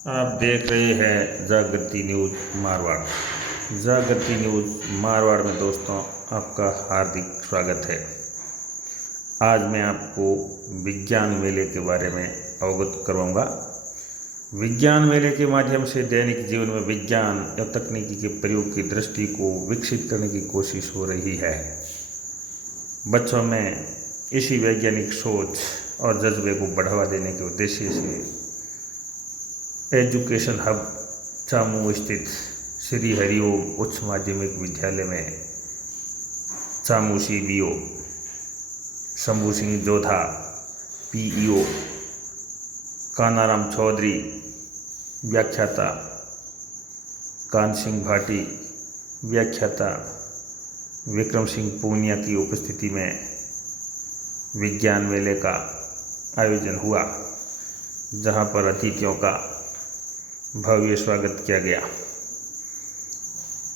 आप देख रहे हैं जागृति न्यूज़ मारवाड़। जागृति न्यूज़ मारवाड़ में दोस्तों आपका हार्दिक स्वागत है। आज मैं आपको विज्ञान मेले के बारे में अवगत करवाऊंगा। विज्ञान मेले के माध्यम से दैनिक जीवन में विज्ञान या तकनीकी के प्रयोग की दृष्टि को विकसित करने की कोशिश हो रही है। बच्चों में इसी वैज्ञानिक सोच और जज्बे को बढ़ावा देने के उद्देश्य से एजुकेशन हब चामू स्थित श्री हरिओम उच्च माध्यमिक विद्यालय में चामू CBO शंभू सिंह जोधा PEO कानाराम चौधरी व्याख्याता कान सिंह भाटी व्याख्याता विक्रम सिंह पूनिया की उपस्थिति में विज्ञान मेले का आयोजन हुआ, जहां पर अतिथियों का भव्य स्वागत किया गया।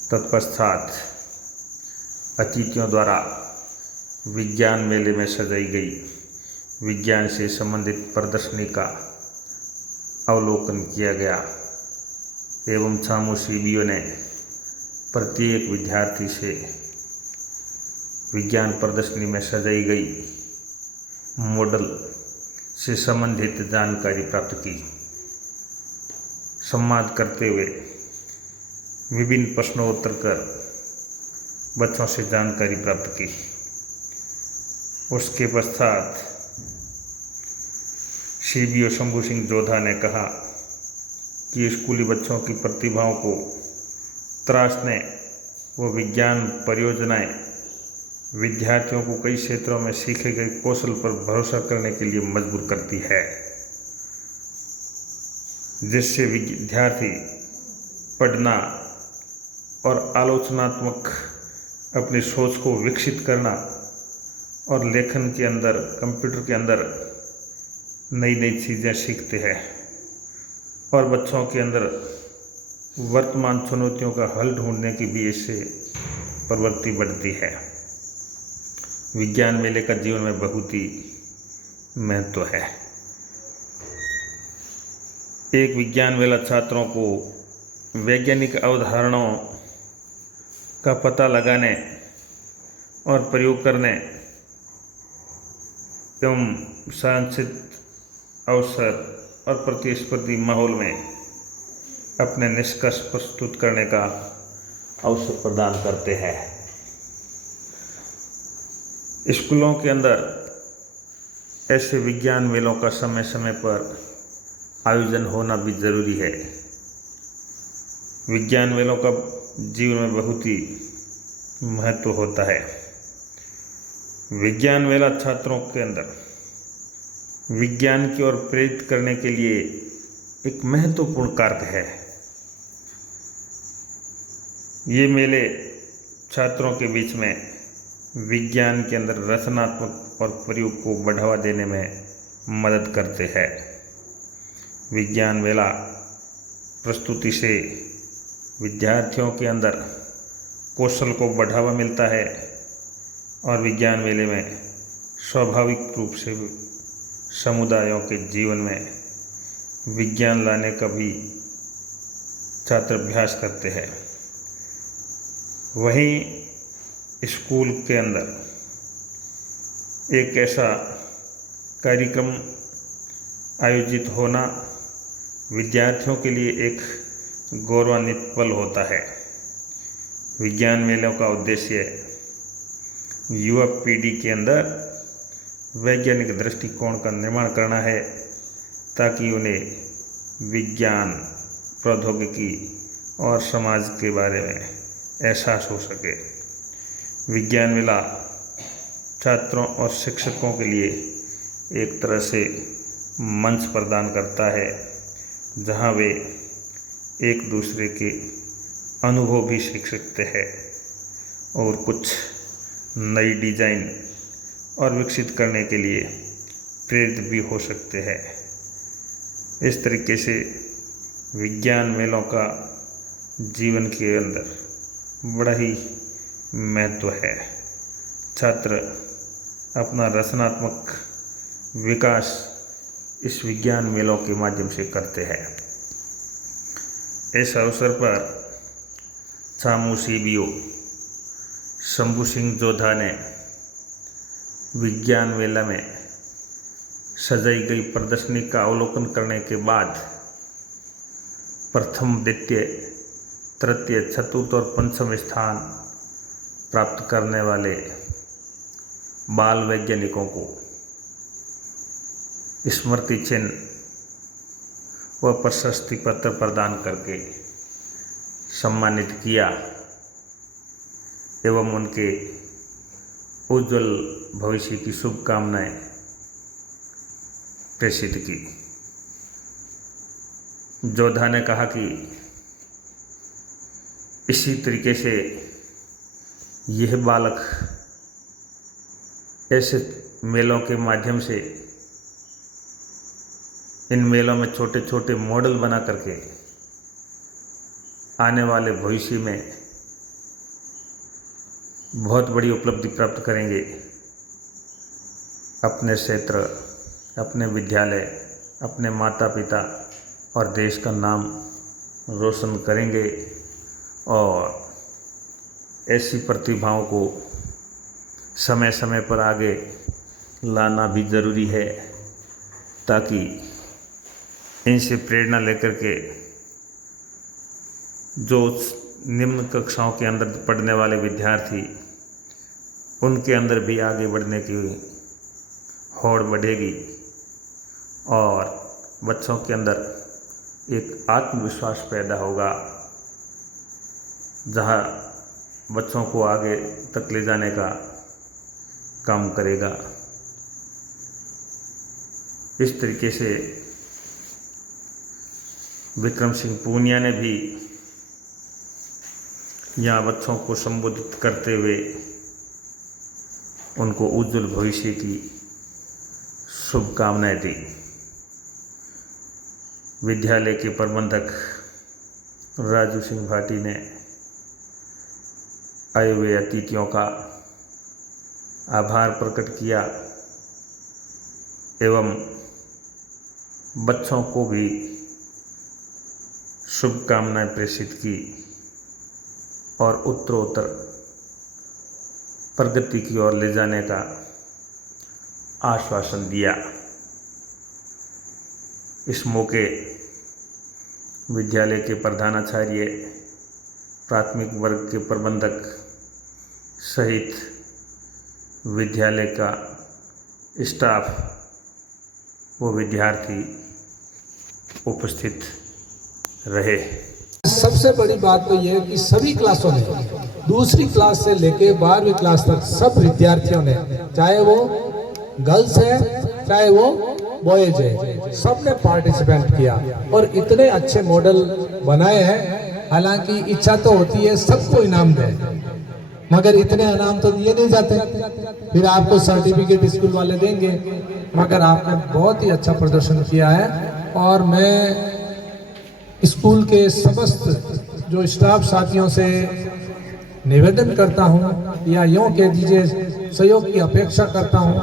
तत्पश्चात अतिथियों द्वारा विज्ञान मेले में सजाई गई विज्ञान से संबंधित प्रदर्शनी का अवलोकन किया गया एवं चामू CBO ने प्रत्येक विद्यार्थी से विज्ञान प्रदर्शनी में सजाई गई मॉडल से संबंधित जानकारी प्राप्त की। संवाद करते हुए विभिन्न प्रश्नोत्तर कर बच्चों से जानकारी प्राप्त की। उसके पश्चात CBO शंभू सिंह जोधा ने कहा कि स्कूली बच्चों की प्रतिभाओं को तराशने व विज्ञान परियोजनाएं विद्यार्थियों को कई क्षेत्रों में सीखे गए कौशल पर भरोसा करने के लिए मजबूर करती है, जिससे विद्यार्थी पढ़ना और आलोचनात्मक अपनी सोच को विकसित करना और लेखन के अंदर कंप्यूटर के अंदर नई नई चीज़ें सीखते हैं और बच्चों के अंदर वर्तमान चुनौतियों का हल ढूंढने की भी इससे प्रवृत्ति बढ़ती है। विज्ञान मेले का जीवन में बहुत ही महत्व है। एक विज्ञान मेला छात्रों को वैज्ञानिक अवधारणाओं का पता लगाने और प्रयोग करने एवं सांचित अवसर और प्रतिस्पर्धी माहौल में अपने निष्कर्ष प्रस्तुत करने का अवसर प्रदान करते हैं। स्कूलों के अंदर ऐसे विज्ञान मेलों का समय समय पर आयोजन होना भी जरूरी है। विज्ञान मेलों का जीवन में बहुत ही महत्व होता है। विज्ञान मेला छात्रों के अंदर विज्ञान की ओर प्रेरित करने के लिए एक महत्वपूर्ण कारक है। ये मेले छात्रों के बीच में विज्ञान के अंदर रचनात्मक और प्रयोग को बढ़ावा देने में मदद करते हैं। विज्ञान मेला प्रस्तुति से विद्यार्थियों के अंदर कौशल को बढ़ावा मिलता है और विज्ञान मेले में स्वाभाविक रूप से समुदायों के जीवन में विज्ञान लाने का भी छात्र अभ्यास करते हैं। वहीं स्कूल के अंदर एक ऐसा कार्यक्रम आयोजित होना विद्यार्थियों के लिए एक गौरवान्वित पल होता है। विज्ञान मेलों का उद्देश्य युवा पीढ़ी के अंदर वैज्ञानिक दृष्टिकोण का निर्माण करना है, ताकि उन्हें विज्ञान, प्रौद्योगिकी और समाज के बारे में एहसास हो सके। विज्ञान मेला छात्रों और शिक्षकों के लिए एक तरह से मंच प्रदान करता है, जहां वे एक दूसरे के अनुभव भी सीख सकते हैं और कुछ नई डिजाइन और विकसित करने के लिए प्रेरित भी हो सकते हैं। इस तरीके से विज्ञान मेलों का जीवन के अंदर बड़ा ही महत्व है। छात्र अपना रचनात्मक विकास इस विज्ञान मेलों के माध्यम से करते हैं। इस अवसर पर छामू CBO शंभू सिंह जोधा ने विज्ञान मेला में सजाई गई प्रदर्शनी का अवलोकन करने के बाद प्रथम, द्वितीय, तृतीय, चतुर्थ और पंचम स्थान प्राप्त करने वाले बाल वैज्ञानिकों को स्मृति चिन्ह व प्रशस्ति पत्र प्रदान करके सम्मानित किया एवं उनके उज्जवल भविष्य की शुभकामनाएं प्रेषित की। जोधा ने कहा कि इसी तरीके से यह बालक ऐसे मेलों के माध्यम से, इन मेलों में छोटे छोटे मॉडल बना करके आने वाले भविष्य में बहुत बड़ी उपलब्धि प्राप्त करेंगे। अपने क्षेत्र, अपने विद्यालय, अपने माता पिता और देश का नाम रोशन करेंगे और ऐसी प्रतिभाओं को समय समय पर आगे लाना भी ज़रूरी है, ताकि इनसे प्रेरणा लेकर के जो निम्न कक्षाओं के अंदर पढ़ने वाले विद्यार्थी, उनके अंदर भी आगे बढ़ने की होड़ बढ़ेगी और बच्चों के अंदर एक आत्मविश्वास पैदा होगा, जहाँ बच्चों को आगे तक ले जाने का काम करेगा। इस तरीके से विक्रम सिंह पूनिया ने भी यहाँ बच्चों को संबोधित करते हुए उनको उज्जवल भविष्य की शुभकामनाएं दी। विद्यालय के प्रबंधक राजू सिंह भाटी ने आए हुए अतिथियों का आभार प्रकट किया एवं बच्चों को भी शुभकामनाएं प्रेषित की और उत्तरोत्तर प्रगति की ओर ले जाने का आश्वासन दिया। इस मौके विद्यालय के प्रधानाचार्य, प्राथमिक वर्ग के प्रबंधक सहित विद्यालय का स्टाफ व विद्यार्थी उपस्थित रहे। सबसे बड़ी बात तो यह है कि सभी क्लासों ने, दूसरी क्लास से लेके 12वीं क्लास तक सब विद्यार्थियों ने, चाहे वो गर्ल्स है चाहे वो बॉयज है, सबने पार्टिसिपेट किया और इतने अच्छे मॉडल बनाए हैं। हालांकि इच्छा तो होती है सबको इनाम दें, मगर इतने इनाम तो दिए नहीं जाते, फिर आपको सर्टिफिकेट स्कूल वाले देंगे। मगर आपने बहुत ही अच्छा प्रदर्शन किया है और मैं स्कूल के समस्त जो स्टाफ साथियों से निवेदन करता हूं, या यूँ कह दीजिए सहयोग की अपेक्षा करता हूं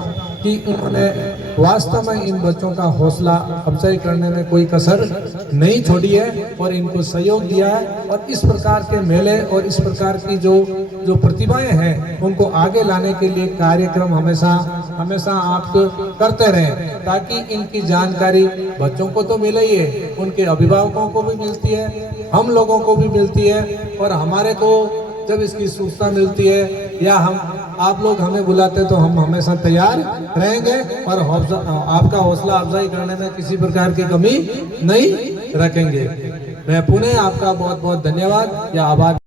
कि उन्होंने वास्तव में इन बच्चों का हौसला अफजाई करने में कोई कसर नहीं छोड़ी है और इनको सहयोग दिया है। और इस प्रकार के मेले और इस प्रकार की जो प्रतिभाएं हैं उनको आगे लाने के लिए कार्यक्रम हमेशा आप करते रहें, ताकि इनकी जानकारी बच्चों को तो मिले ही है, उनके अभिभावकों को भी मिलती है, हम लोगों को भी मिलती है और हमारे को जब इसकी सूचना मिलती है या आप लोग हमें बुलाते तो हम हमेशा तैयार रहेंगे और आपका हौसला अफजाई करने में किसी प्रकार की कमी नहीं रखेंगे। मैं पुनः आपका बहुत बहुत धन्यवाद या आभार